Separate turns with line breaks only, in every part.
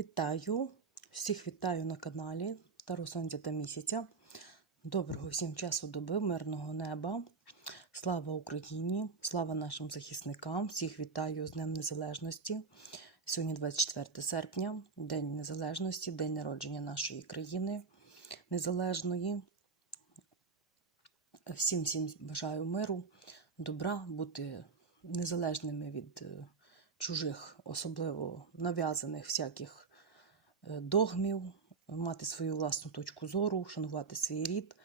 Вітаю! Всіх вітаю на каналі Таро Сонця та місяця. Доброго всім часу доби, мирного неба. Слава Україні! Слава нашим захисникам! Всіх вітаю з Днем Незалежності. Сьогодні 24 серпня, День Незалежності, день народження нашої країни незалежної. Всім всім бажаю миру, добра, бути незалежними від е, чужих, особливо нав'язаних всяких догмів, мати свою власну точку зору, шанувати свій рід,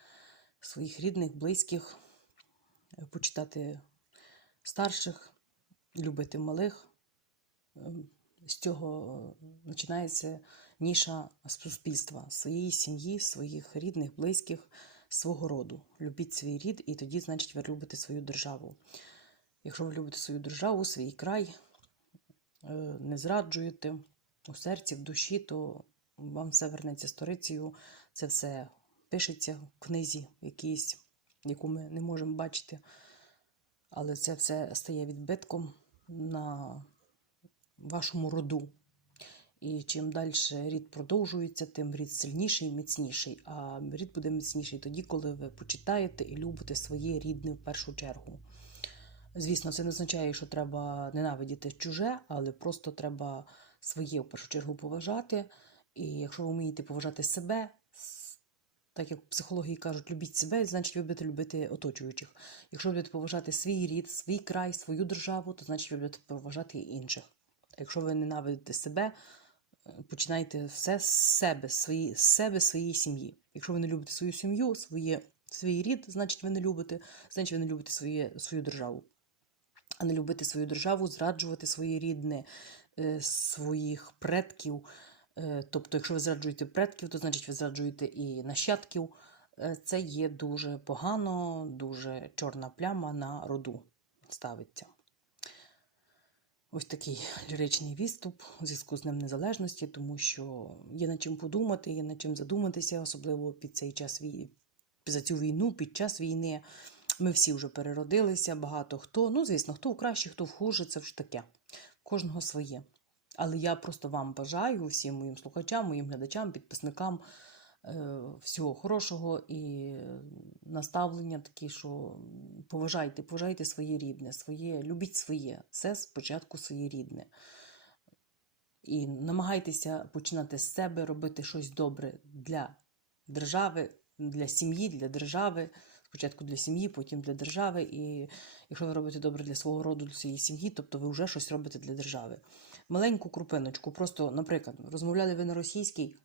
своїх рідних, близьких, е, почитати старших, любити малих. Ем, З цього е, починається ніша суспільства, своєї сім'ї, своїх рідних, близьких, свого роду. Любіть свій рід, і тоді, значить, ви любите свою державу. Якщо ви любите свою державу, свій край, е, не зраджуєте у серці, в душі, то вам все вернеться сторицею. Це все пишеться в книзі якійсь, яку ми не можемо бачити. Але це все стає відбитком на вашому роду. І чим далі рід продовжується, тим рід сильніший і міцніший. А рід буде міцніший тоді, коли ви почитаєте і любите своє рідне в першу чергу. Звісно, це не означає, що треба ненавидіти чуже, але просто треба своє в першу чергу поважати. І якщо ви вмієте поважати себе, так як психології кажуть, любіть себе, значить ви будете любити оточуючих. Якщо ви будете поважати свій рід, свій край, свою державу, то значить ви будете поважати інших. А якщо ви ненавидите себе, е, починайте все з себе, свої, з себе, своєї сім'ї. Якщо ви не любите свою сім'ю, своє, свій рід, значить ви не любите, значить ви не любите своє, свою державу. А не любити свою державу, зраджувати своє рідне, своїх предків. Е, Тобто, якщо ви зраджуєте предків, то значить ви зраджуєте і нащадків. Е, Це є дуже погано, дуже чорна пляма на роду ставиться. Ось такий ліричний відступ у зв'язку з Днем Незалежності, тому що є над чим подумати, є над чим задуматися, особливо під цей час вій... за цю війну, під час війни. Ми всі вже переродилися, багато хто. Ну, звісно, хто в краще, хто в хуже, це ж таке. Кожного своє. Але я просто вам бажаю, всім моїм слухачам, моїм глядачам, підписникам е, всього хорошого і наставлення такі, що поважайте, поважайте своє рідне, своє, любіть своє, все спочатку своє рідне. І намагайтеся починати з себе, робити щось добре для держави, для сім'ї, для держави. Спочатку для сім'ї, потім для держави. І якщо ви робите добре для свого роду, для своєї сім'ї, тобто ви вже щось робите для держави. Маленьку крупиночку, просто, наприклад, розмовляли ви на російській,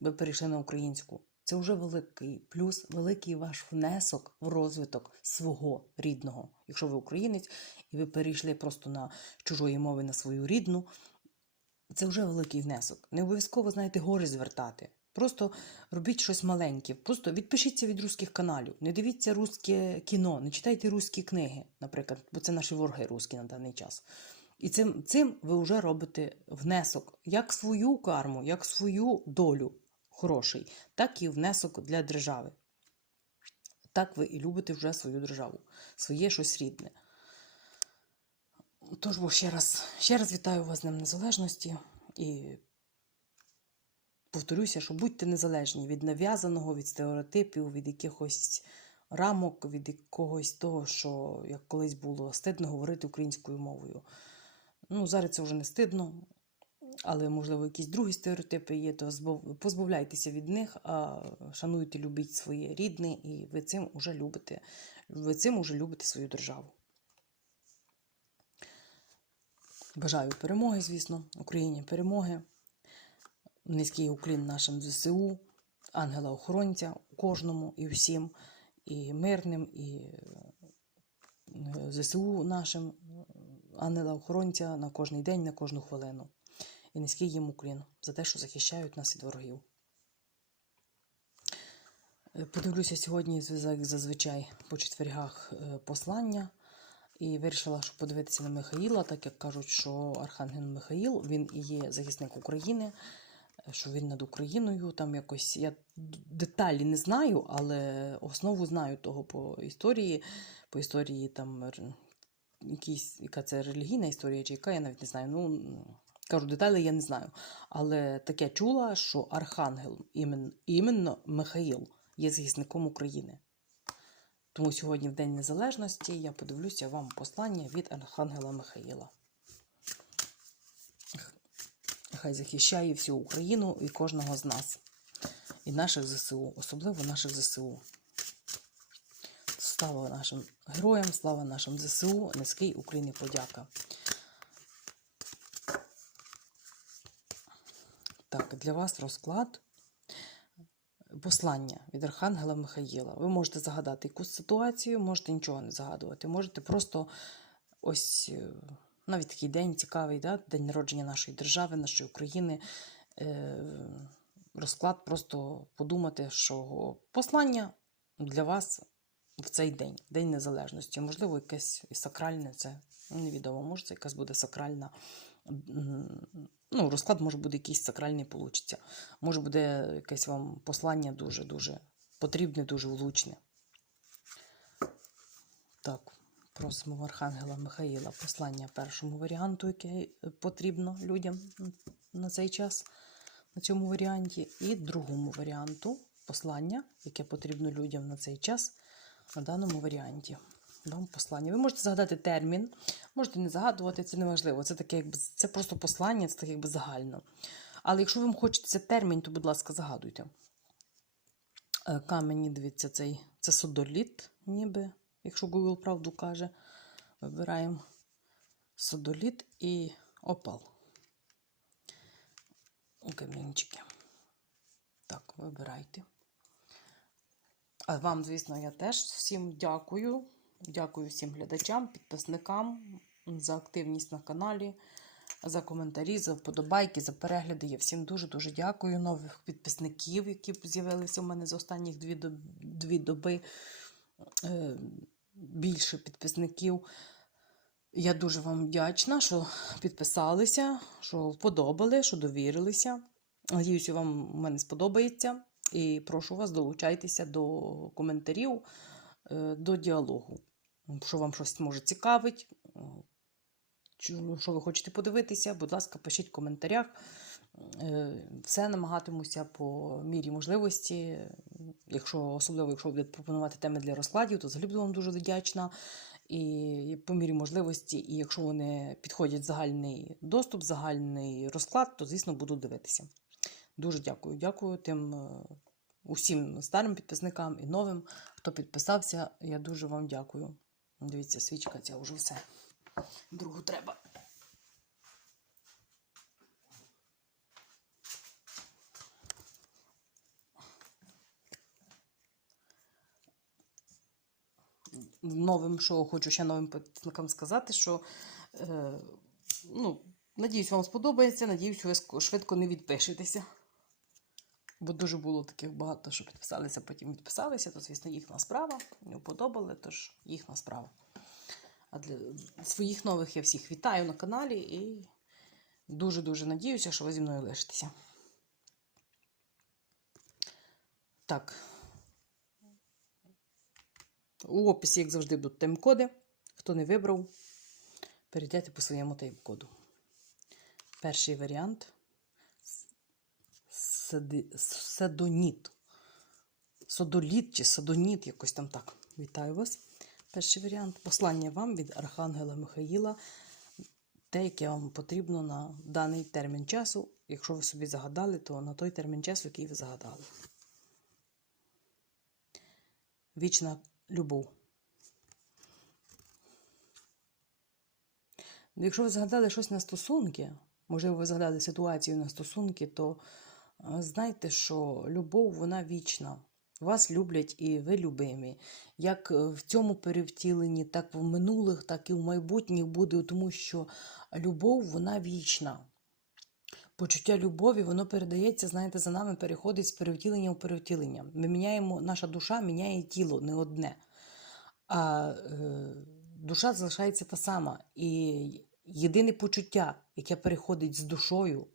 ви перейшли на українську. Це вже великий плюс, великий ваш внесок в розвиток свого рідного. Якщо ви українець і ви перейшли просто на чужої мови на свою рідну, це вже великий внесок. Не обов'язково, знаєте, гори звертати. Просто робіть щось маленьке. Просто відпишіться від русських каналів. Не дивіться русське кіно, не читайте русські книги, наприклад, бо це наші вороги русські на даний час. І цим, цим ви вже робите внесок як свою карму, як свою долю хороший, так і внесок для держави. Так ви і любите вже свою державу, своє щось рідне. Тож, бо ще раз, ще раз вітаю вас з Днем Незалежності і повторюся, що будьте незалежні від нав'язаного, від стереотипів, від якихось рамок, від якогось того, що як колись було стидно говорити українською мовою. Ну, зараз це вже не стидно, але, можливо, якісь другі стереотипи є, то позбавляйтеся від них, а шануйте, любіть своє рідне, і ви цим уже любите. Ви цим уже любите свою державу. Бажаю перемоги, звісно, Україні перемоги. Низький уклін нашим ЗСУ, ангела-охоронця кожному і всім, і мирним, і е, ЗСУ нашим, ангела-охоронця на кожний день, на кожну хвилину. І низький їм уклін за те, що захищають нас від ворогів. Е, Подивлюся сьогодні, як зазвичай, по четвергах е, послання. І вирішила, що подивитися на Михаїла, так як кажуть, що Архангел Михаїл він і є захисник України, що він над Україною. Там якось я деталі не знаю, але основу знаю того по історії. По історії там якісь, яка це релігійна історія, чи яка, я навіть не знаю. Ну, Кажу, деталі я не знаю. Але таке чула, що Архангел, імен, іменно Михаїл, є захисником України. Тому сьогодні, в День Незалежності, я подивлюся вам послання від Архангела Михаїла. Хай захищає всю Україну і кожного з нас. І наших ЗСУ, особливо наших ЗСУ. Слава нашим героям, слава нашим ЗСУ, низький Україні подяка. Так, для вас розклад послання від Архангела Михаїла. Ви можете загадати якусь ситуацію, можете нічого не загадувати. Можете просто ось е, навіть такий день цікавий, да? день народження нашої держави, нашої України. Е, Розклад просто подумати, що послання для вас в цей день, День Незалежності. Можливо, якесь і сакральне, це невідомо, може, це якась буде сакральна. Ну, розклад може буде якийсь сакральний получиться. Може буде якесь вам послання дуже-дуже потрібне, дуже влучне. Так, просимо в Архангела Михаїла послання першому варіанту, яке потрібно людям на цей час, на цьому варіанті, і другому варіанту послання, яке потрібно людям на цей час на даному варіанті. Вам послання. Ви можете загадати термін, можете не загадувати, це не важливо. Це таке, якби це просто послання, це так якби загально. Але якщо вам хочеться термін, то, будь ласка, загадуйте. Е, Камені, дивіться, цей це содоліт, ніби, якщо Google правду каже. Вибираємо содоліт і опал. Камінчики. Так, вибирайте. А вам, звісно, я теж всім дякую. Дякую всім глядачам, підписникам за активність на каналі, за коментарі, за вподобайки, за перегляди. Я всім дуже-дуже дякую. Нових підписників, які з'явилися у мене за останніх дві, доби. Більше підписників. Я дуже вам вдячна, що підписалися, що вподобали, що довірилися. Надіюся, вам у мене сподобається. І прошу вас, долучайтеся до коментарів, е, до діалогу. Що вам щось може цікавить, е, що ви хочете подивитися, будь ласка, пишіть в коментарях. Е, Все намагатимуся по мірі можливості. Якщо, особливо, якщо будуть пропонувати теми для розкладів, то взагалі буду вам дуже вдячна. І по мірі можливості, і якщо вони підходять загальний доступ, загальний розклад, то, звісно, буду дивитися. Дуже дякую. Дякую тим е, усім старим підписникам і новим, хто підписався. Я дуже вам дякую. Дивіться, свічка ця вже все. Другу треба. Новим, що хочу ще новим підписникам сказати, що е, ну, надіюсь, вам сподобається. Надіюсь, ви швидко не відпишетеся. Бо дуже було таких багато, що підписалися, потім відписалися, то, звісно, їхня справа. Не вподобали, тож їхня справа. А для своїх нових я всіх вітаю на каналі і дуже-дуже надіюся, що ви зі мною лишитеся. Так. У описі, як завжди, будуть тайм-коди. Хто не вибрав, перейдете по своєму тайм-коду. Перший варіант Седоніт. Содоліт чи Садоніт, якось там так. Вітаю вас. Перший варіант. Послання вам від Архангела Михаїла. Те, яке вам потрібно на даний термін часу. Якщо ви собі загадали, то на той термін часу, який ви загадали. Вічна любов. Ну, Якщо ви згадали щось на стосунки, можливо, ви згадали ситуацію на стосунки, то е, знайте, що любов вона вічна. Вас люблять і ви любимі. Як е, в цьому перевтіленні, так в минулих, так і в майбутніх буде, тому що любов вона вічна. Почуття любові, воно передається, знаєте, за нами переходить з перевтілення в перевтілення. Ми міняємо, наша душа міняє тіло не одне. А е, душа залишається та сама. І єдине почуття, яке переходить з душою,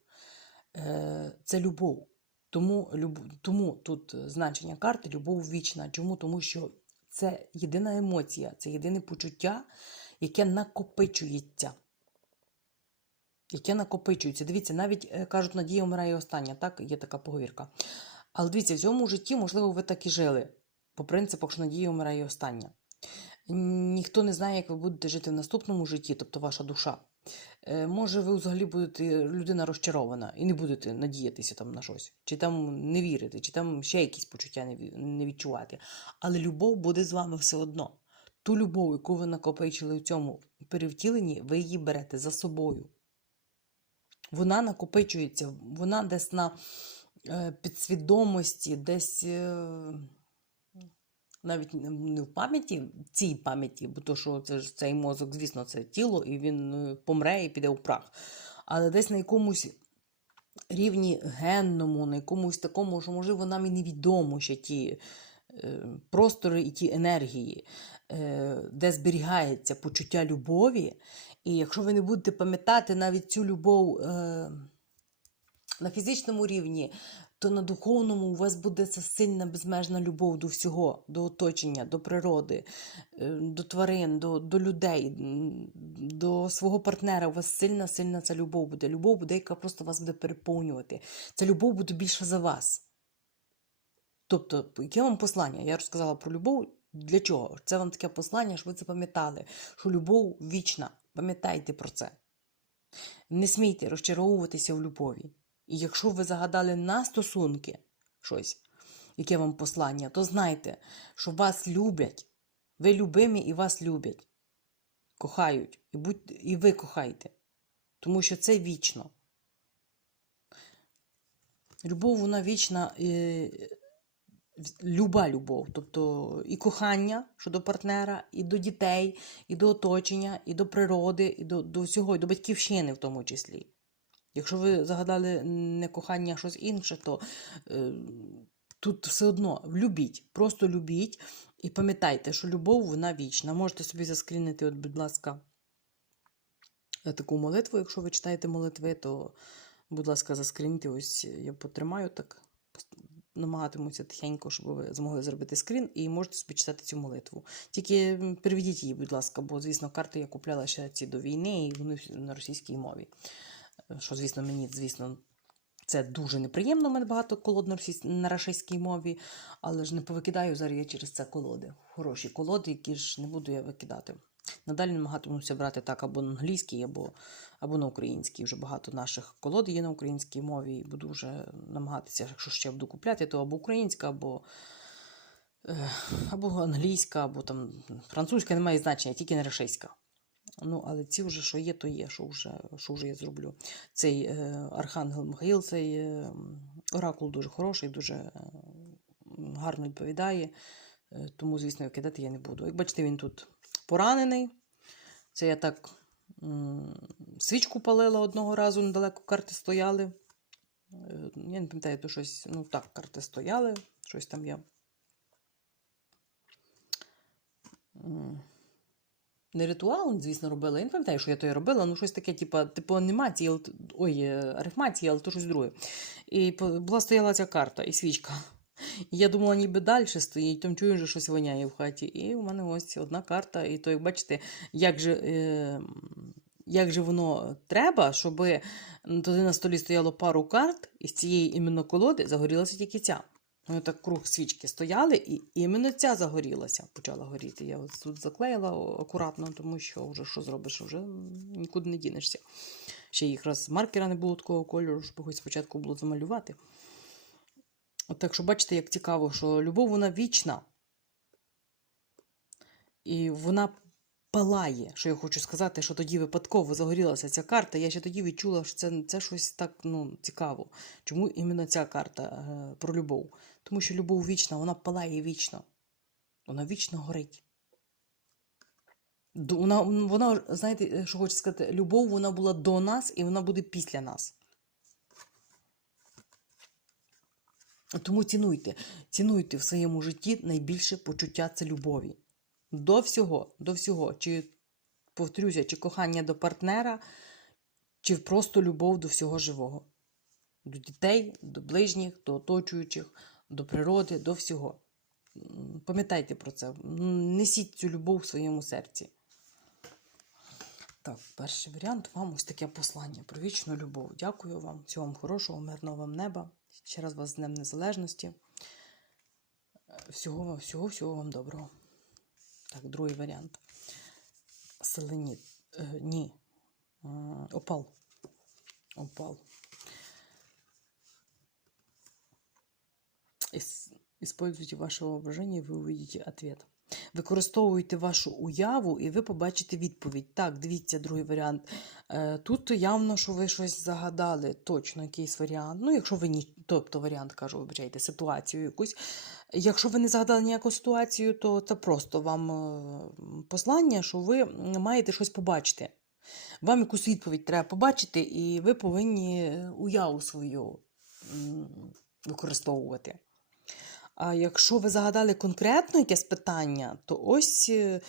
е, це любов. Тому, люб, тому тут значення карти любов вічна. Чому? Тому що це єдина емоція, це єдине почуття, яке накопичується. Яке накопичується. Дивіться, навіть е, кажуть, надія вмирає остання, так? Є така поговірка. Але дивіться, в цьому житті, можливо, ви так і жили. По принципу, що надія вмирає остання. Ніхто не знає, як ви будете жити в наступному житті, тобто ваша душа. Е, Може, ви взагалі будете людина розчарована і не будете надіятися там на щось, чи там не вірити, чи там ще якісь почуття не відчувати. Але любов буде з вами все одно. Ту любов, яку ви накопичили в цьому перевтіленні, ви її берете за собою. Вона накопичується, вона десь на е, підсвідомості, десь е, навіть не- в пам'яті, цій пам'яті, бо то, що це ж цей мозок, звісно, це тіло, і він е, помре і піде в прах. Але десь на якомусь рівні генному, на якомусь такому, що, можливо, нам і невідомо ще ті простори і ті енергії, де зберігається почуття любові. І якщо ви не будете пам'ятати навіть цю любов е, на фізичному рівні, то на духовному у вас буде ця сильна безмежна любов до всього, до оточення, до природи, е, до тварин, до, до людей, до свого партнера. У вас сильна, сильна ця любов буде. Любов буде, яка просто вас буде переповнювати. Ця любов буде більша за вас. Тобто, яке вам послання? Я розказала про любов. Для чого? Це вам таке послання, щоб ви це пам'ятали, що любов вічна. Пам'ятайте про це. Не смійте розчаровуватися в любові. І якщо ви загадали на стосунки щось, яке вам послання, то знайте, що вас люблять. Ви любимі і вас люблять, кохають, і, будь, і ви кохайте. Тому що це вічно. Любов, вона вічна, е, люба любов, тобто і кохання щодо партнера, і до дітей, і до оточення, і до природи, і до, до всього, і до батьківщини в тому числі. Якщо ви загадали не кохання, а щось інше, то е, тут все одно любіть, просто любіть і пам'ятайте, що любов вона вічна. Можете собі заскрінити, от, будь ласка, е, таку молитву. Якщо ви читаєте молитви, то, будь ласка, заскріньте. Ось я потримаю так, намагатимуся тихенько, щоб ви змогли зробити скрін, і можете собі читати цю молитву. Тільки переведіть її, будь ласка, бо, звісно, карти я купляла ще ці до війни, і вони на російській мові. Що, звісно, мені, звісно, це дуже неприємно. У мене багато колод на, російсь... на рашистській мові, але ж не повикидаю зараз я через це колоди. Хороші колоди, які ж не буду я викидати. Надалі намагатимуся брати так або на англійській, або, або на українській. Вже багато наших колод є на українській мові, і буду вже намагатися, якщо ще буду купляти, то або українська, або, е, або англійська, або там французька, не має значення, тільки не рашистська. Ну, але ці вже що є, то є, що вже, що вже я зроблю. Цей е, Архангел Михаїл, цей е, оракул дуже хороший, дуже е, гарно відповідає. Е, тому, звісно, кидати я не буду. Як бачите, він тут поранений. Це я так свічку палила одного разу, недалеко карти стояли. Е, Я не пам'ятаю, то щось, ну так, карти стояли, щось там я. Не ритуал, звісно, робила. Я не пам'ятаю, що я то і робила, ну щось таке, типу, типу анімації, ой, е, арифмації, але то щось друге. І була стояла ця карта і свічка. Я думала, ніби далі стоїть, там чую, що щось воняє в хаті. І у мене ось одна карта, і то, як бачите, як же, е, як же воно треба, щоб туди на столі стояло пару карт, і з цієї іменно колоди загорілася тільки ця. Вони так круг свічки стояли, і іменно ця загорілася, почала горіти. Я ось тут заклеїла акуратно, тому що вже що зробиш, вже нікуди не дінешся. Ще їх раз маркера не було такого кольору, щоб хоч спочатку було замалювати. От так що бачите, як цікаво, що любов вона вічна. І вона палає, що я хочу сказати, що тоді випадково загорілася ця карта. Я ще тоді відчула, що це, це щось так ну, цікаво. Чому іменно ця карта е, про любов? Тому що любов вічна, вона палає вічно. Вона вічно горить. Вона, вона, знаєте, е, що хочу сказати, любов вона була до нас і вона буде після нас. Тому цінуйте, цінуйте в своєму житті найбільше почуття це любові. До всього, до всього. Чи, повторюся, чи кохання до партнера, чи просто любов до всього живого. До дітей, до ближніх, до оточуючих, до природи, до всього. Пам'ятайте про це. Несіть цю любов в своєму серці. Так, перший варіант вам ось таке послання про вічну любов. Дякую вам, всього вам хорошого, мирного вам неба. Ще раз вас з Днем Незалежності. Е, Всього вам, всього, всього вам доброго. Так, другий варіант. Селеніт. Е, ні. Е, опал. Опал. Ис- Используйте ваше воображение, ви увидите ответ. Використовуйте вашу уяву, і ви побачите відповідь. Так, дивіться, другий варіант. Е, Тут явно, що ви щось загадали, точно якийсь варіант. Ну, якщо ви ні, тобто варіант кажу, вибачайте, ситуацію якусь. Якщо ви не загадали ніяку ситуацію, то це просто вам е, послання, що ви маєте щось побачити. Вам якусь відповідь треба побачити, і ви повинні уяву свою використовувати. А якщо ви загадали конкретно якесь питання, то ось е,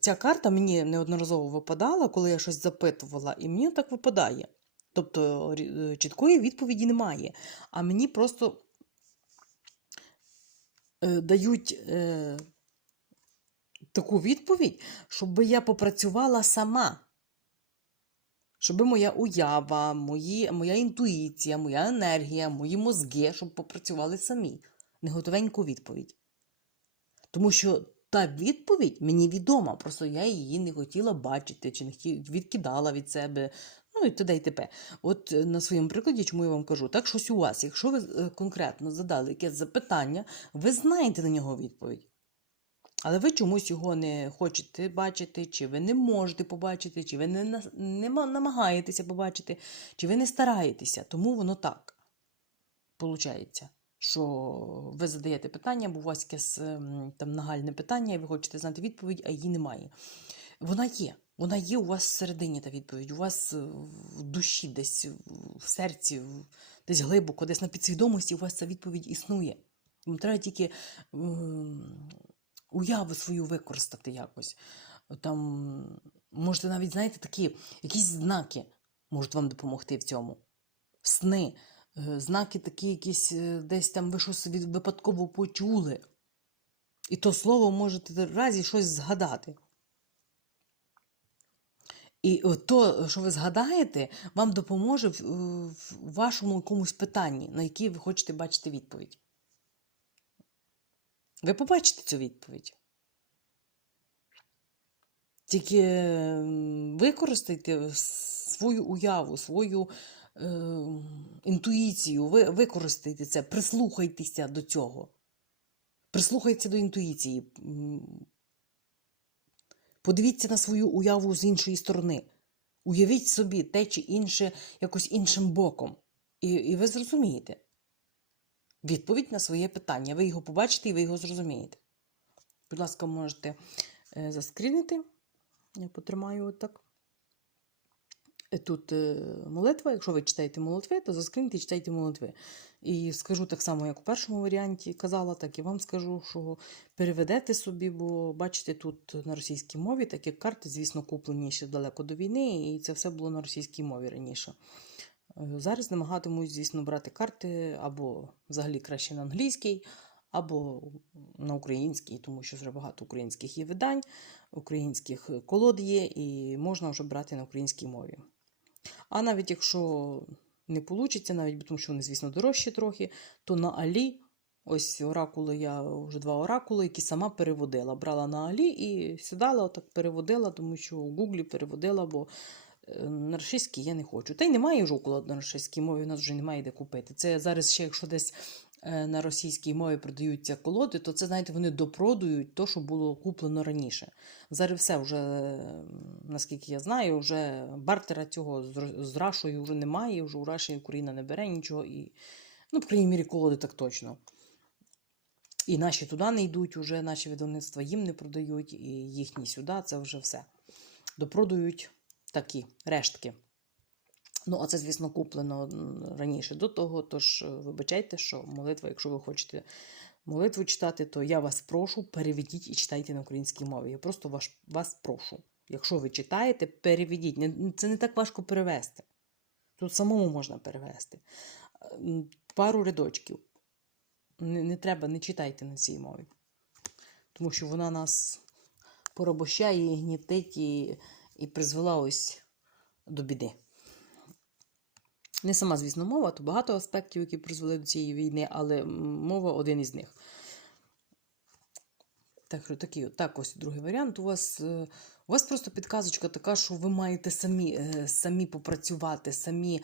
ця карта мені неодноразово випадала, коли я щось запитувала, і мені так випадає. Тобто е, чіткої відповіді немає. А мені просто е, дають таку відповідь, щоб я попрацювала сама. Щоб моя уява, мої, моя інтуїція, моя енергія, мої мозги, щоб попрацювали самі. Не готовеньку відповідь. Тому що та відповідь мені відома, просто я її не хотіла бачити, чи не відкидала від себе. Ну і т.д. і т.п. От е, на своєму прикладі, чому я вам кажу, так щось у вас, якщо ви е, конкретно задали якесь запитання, ви знаєте на нього відповідь. Але ви чомусь його не хочете бачити, чи ви не можете побачити, чи ви не, не намагаєтеся побачити, чи ви не стараєтеся. Тому воно так получається, що ви задаєте питання, бо у вас якесь ем, там нагальне питання, і ви хочете знати відповідь, а її немає. Вона є. Вона є у вас всередині та відповідь. У вас е, в душі, десь в серці, десь глибоко, десь на підсвідомості у вас ця відповідь існує. Вам треба тільки ем, уяву свою використати якось. Там, можете навіть, знаєте, такі якісь знаки можуть вам допомогти в цьому. Сни, знаки такі, якісь е, десь там ви щось випадково почули. І то слово можете разі щось згадати. І е, то, що ви згадаєте, вам допоможе в, вашому якомусь питанні, на яке ви хочете бачити відповідь. Ви побачите цю відповідь. Тільки використайте свою уяву, свою е, інтуїцію, ви використайте це, прислухайтеся до цього. Прислухайтеся до інтуїції. Подивіться на свою уяву з іншої сторони. Уявіть собі те чи інше якось іншим боком. І, і ви зрозумієте відповідь на своє питання. Ви його побачите і ви його зрозумієте. Будь ласка, можете е, заскрінити. Я потримаю отак. Тут е, молитва. Якщо ви читаєте молитви, то заскріньте і читайте молитви. І скажу так само, як у першому варіанті казала, так і вам скажу, що переведете собі, бо бачите, тут на російській мові такі карти, звісно, куплені ще далеко до війни, і це все було на російській мові раніше. Е, Зараз намагатимусь, звісно, брати карти або взагалі краще на англійській, або на українській, тому що вже багато українських є видань, українських колод є, і можна вже брати на українській мові. А навіть якщо не вийде, навіть тому що вони, звісно, дорожчі трохи, то на Алі, ось оракули, я вже два оракули, які сама переводила. Брала на Алі і сідала, отак переводила, тому що у Гуглі переводила, бо е, на російській я не хочу. Та й немає ж укладу на російській мові, у нас вже немає де купити. Це зараз ще, якщо десь на російській мові продаються колоди, то це, знаєте, вони допродують то, що було куплено раніше. Зараз все вже, е, наскільки я знаю, вже бартера цього з Рашою вже немає, вже у Раші Україна не бере нічого. І, ну, по крайній мірі, колоди так точно. І наші туди не йдуть, уже наші видавництва їм не продають, і їхні сюди, це вже все. Допродають такі рештки. Ну, а це, звісно, куплено раніше до того. Тож, е, вибачайте, що молитва, якщо ви хочете молитву читати, то я вас прошу, переведіть і читайте на українській мові. Я просто вас, вас прошу. Якщо ви читаєте, переведіть. Це не так важко перевести. Тут самому можна перевести. Е, Пару рядочків. Не, не треба, не читайте на цій мові. Тому що вона нас порабощає, гнітить і, і призвела ось до біди. Не сама, звісно, мова, то багато аспектів, які призвели до цієї війни, але мова один із них. Так, такий, так, ось другий варіант. У вас, е, у вас просто підказочка така, що ви маєте самі, е, самі попрацювати, самі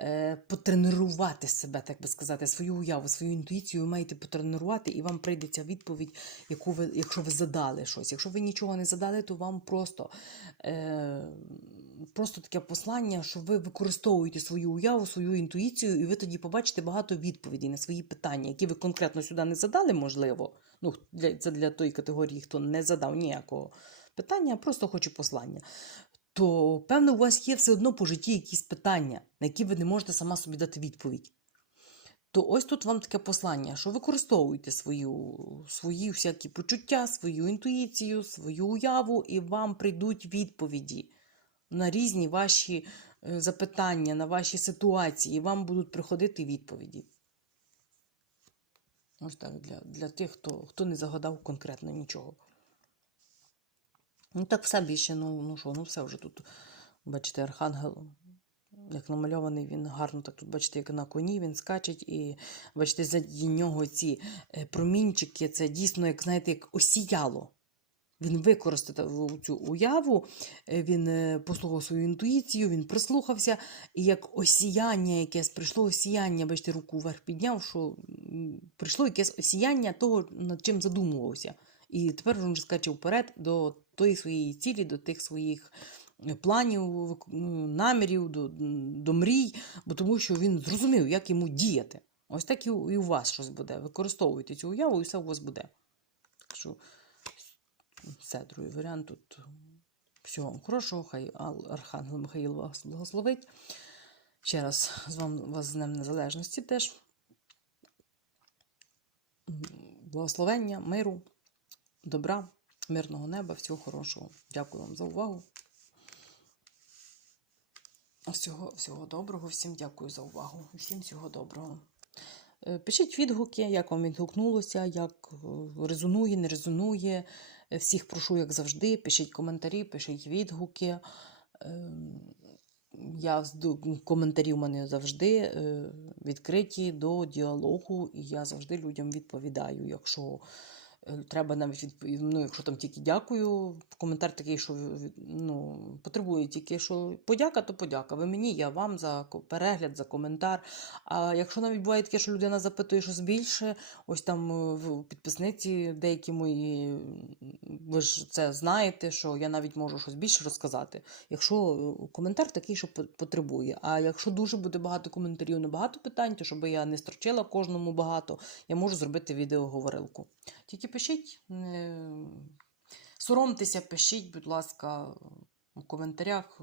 е, потренувати себе, так би сказати, свою уяву, свою інтуїцію ви маєте потренувати, і вам прийдеться відповідь, яку ви, якщо ви задали щось. Якщо ви нічого не задали, то вам просто, е, просто таке послання, що ви використовуєте свою уяву, свою інтуїцію, і ви тоді побачите багато відповідей на свої питання, які ви конкретно сюди не задали, можливо. Ну, для, це для тої категорії, хто не задав ніякого питання, а просто хоче послання. То, певно, у вас є все одно по житті якісь питання, на які ви не можете сама собі дати відповідь. То ось тут вам таке послання, що використовуйте свою, свої всякі почуття, свою інтуїцію, свою уяву, і вам прийдуть відповіді на різні ваші е, запитання, на ваші ситуації, і вам будуть приходити відповіді. Ось так, для, для тих, хто, хто не загадав конкретно нічого. Ну, так все більше, ну, ну що, ну все вже тут. Бачите, архангел, як намальований, він гарно так тут, бачите, як на коні він скачить, і бачите, за нього ці е, промінчики, це дійсно, як знаєте, як осіяло. Він використав цю уяву, е, він е, послухав свою інтуїцію, він прислухався, і як осіяння якесь прийшло осіяння, бачите, руку вверх підняв, що прийшло якесь осіяння того, над чим задумувався. І тепер він вже скаче вперед до тої своєї цілі, до тих своїх е, планів, намірів, до, до мрій, бо тому що він зрозумів, як йому діяти. Ось так і у вас щось буде. Використовуйте цю уяву, і все у вас буде. Так що все, другий варіант тут. Всього вам хорошого, хай Архангел Михаїл вас благословить. Ще раз з вами вас з Днем Незалежності теж. Благословення, миру, добра, мирного неба, всього хорошого. Дякую вам за увагу. Всього, всього доброго, всім дякую за увагу. Всім всього доброго. Е, Пишіть відгуки, як вам відгукнулося, як е, резонує, не резонує. Всіх прошу, як завжди, пишіть коментарі, пишіть відгуки. Ем, Я коментарі в мене завжди е, відкриті до діалогу, і я завжди людям відповідаю. Якщо треба навіть відповідь, ну, якщо там тільки дякую, коментар такий, що ну, потребує тільки що подяка, то подяка. Ви мені, я вам за перегляд, за коментар. А якщо навіть буває таке, що людина запитує щось більше, ось там е, в підписниці деякі мої, ви ж це знаєте, що я навіть можу щось більше розказати. Якщо е, коментар такий, що потребує. А якщо дуже буде багато коментарів, не багато питань, то щоб я не строчила кожному багато, я можу зробити відеоговорилку. Тільки пишіть, не соромтеся, пишіть, будь ласка, у коментарях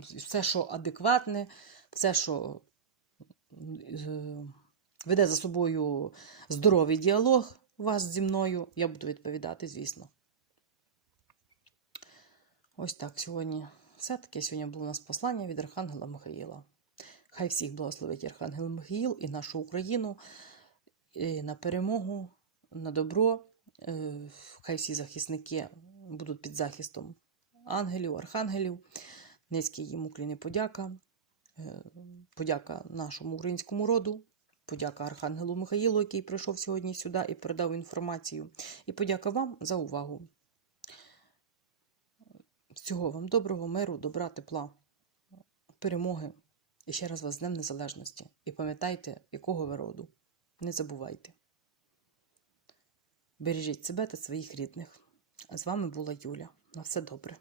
все, що адекватне, все, що е, веде за собою здоровий діалог у вас зі мною, я буду відповідати, звісно. Ось так сьогодні. Все таке сьогодні було у нас послання від Архангела Михаїла. Хай всіх благословить Архангел Михаїл і нашу Україну е, на перемогу, на добро. Е, Хай всі захисники будуть під захистом ангелів, архангелів. Низький їм уклін подяка. Е, Подяка нашому українському роду. Подяка Архангелу Михаїлу, який прийшов сьогодні сюди і передав інформацію. І подяка вам за увагу. Всього вам доброго, миру, добра, тепла, перемоги. І ще раз вас з Днем Незалежності. І пам'ятайте, якого ви роду. Не забувайте. Бережіть себе та своїх рідних. А з вами була Юля. На все добре.